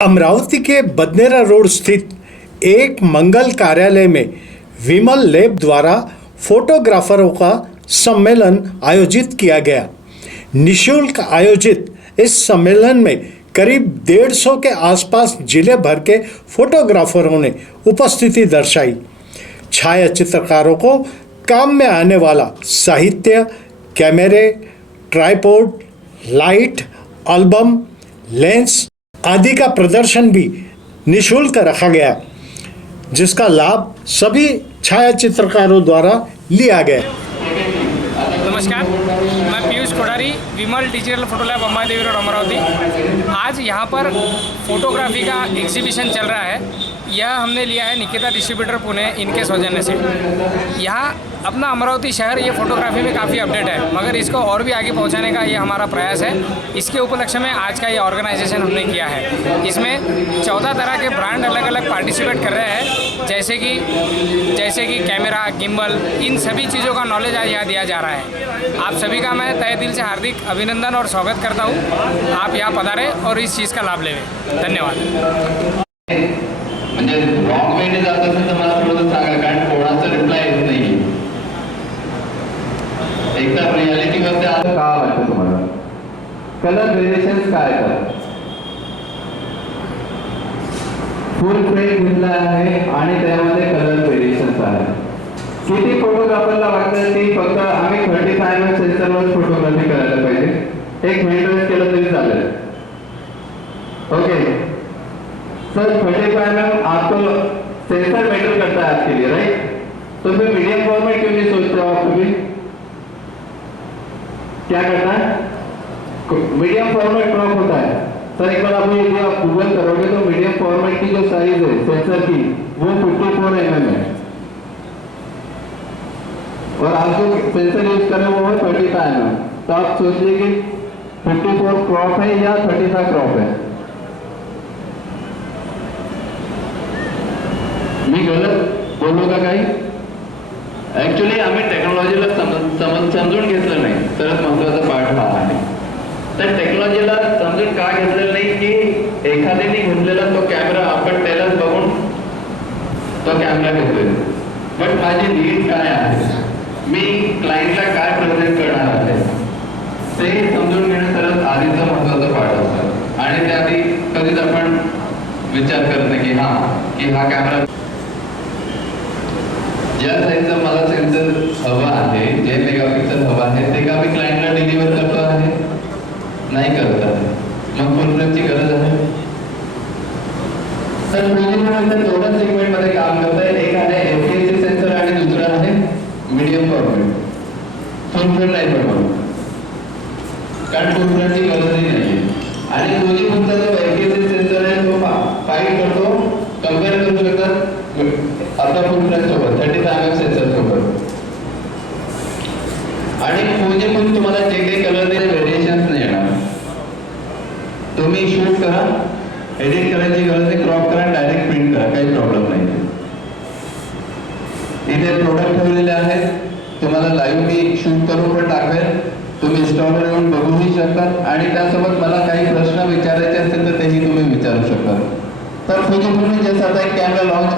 अमरावती के बदनेरा रोड स्थित एक मंगल कार्यालय में विमल लेब द्वारा फोटोग्राफरों का सम्मेलन आयोजित किया गया निशुल्क आयोजित इस सम्मेलन में करीब डेढ़ सौ के आसपास जिले भर के फोटोग्राफरों ने उपस्थिति दर्शाई छाया चित्रकारों को काम में आने वाला साहित्य कैमरे ट्राईपोर्ड लाइट एल्बम लेंस आदि का प्रदर्शन भी निशुल्क रखा गया जिसका लाभ सभी छाया चित्रकारों द्वारा लिया गया नमस्कार मैं Piyush Kothari Vimal digital photo lab Ambadevi road Amravati आज यहाँ पर फोटोग्राफी का एग्जीबिशन चल रहा है यह हमने लिया है निकिता डिस्ट्रीब्यूटर पुणे इनके सौजन्य से यहाँ अपना अमरावती शहर ये फोटोग्राफी में काफ़ी अपडेट है मगर इसको और भी आगे पहुँचाने का ये हमारा प्रयास है इसके उपलक्ष्य में आज का ये ऑर्गेनाइजेशन हमने किया है इसमें चौदह तरह के ब्रांड अलग अलग पार्टिसिपेट कर रहे हैं जैसे कि जैसे कि कैमरा गिम्बल इन सभी चीज़ों का नॉलेज आज यहाँ दिया जा रहा है आप सभी का मैं तय दिल से हार्दिक अभिनंदन और स्वागत करता हूँ आप यहाँ पधारें और इस चीज़ का लाभ लेवें धन्यवाद एकदा रियालिटी मध्ये आलं का वाटतं तुम्हाला कलर व्हेरिएशन काय येतात फुल फ्रेम घेतला आहे आणि त्यामध्ये कलर व्हेरिएशन आहे किती फोटोग्राफरला वाटतं की फक्त आम्ही थर्टी फाय मिनिट सेन्सरवर फोटोग्राफी करायला पाहिजे एक मिनिट केलं तरी चालेल okay sir thirty five M आपको सेंसर मेटर करता है राइट मीडियम फॉर्मेट क्यों नहीं तुम्ही क्या करना है मीडियम फॉर्मेट क्रॉप होता है सर एक बार आप ये आप गूगल करोगे तो मीडियम फॉर्मेट की जो साइज है सेंसर की वो फिफ्टी फोर एम एम है और आप जो सेंसर यूज कर रहे हो वो है थर्टी फाइव एम एम तो आप सोचिए कि 54 क्रॉप है या 35 क्रॉप है मी गलत बोललो का काही ऍक्च्युली आम्ही टेक्नॉलॉजीला समजून घेतलं नाही तर टेक्नॉलॉजीला समजून का घेतलेलं नाही की एखाद्याने घेतलेला तो कॅमेरा आपण त्याला बघून तो कॅमेरा घेतोय पण माझी नीड काय आहे मी क्लायंटला काय प्रेझेंट करणार आहे ते समजून घेणं सरळ आधीचं महत्वाचं पाठ असतं आणि त्याआधी कधीच आपण विचार करत नाही की हा की हा कॅमेरा ज्या साईजचा मला सेन्सर हवा आहे जे पिक्सल हवा आहे ते का मी क्लायंटला नाही करता मग गरज आहे तर म्हणजे दोनच मध्ये काम करत आहे एक आहे सेन्सर आणि दुसरा आहे मीडियम फॉर्मेट नाही कारण गरजही नाही आणि फक्त जो सेन्सर आहे तो करतो कम्पेअर करू शकतात आता सोबत सेन्सर mm सोबत आणि पण तुम्हाला जे इथे प्रोडक्ट ठेवलेले आहेत तुम्हाला लाईव्ह मी शूट करून पण टाकेल तुम्ही स्टॉलवर येऊन बघूही शकता आणि त्यासोबत मला काही प्रश्न विचारायचे असेल तर तेही तुम्ही विचारू शकता तर तुम्ही जसं आता एक कॅमेरा लॉन्च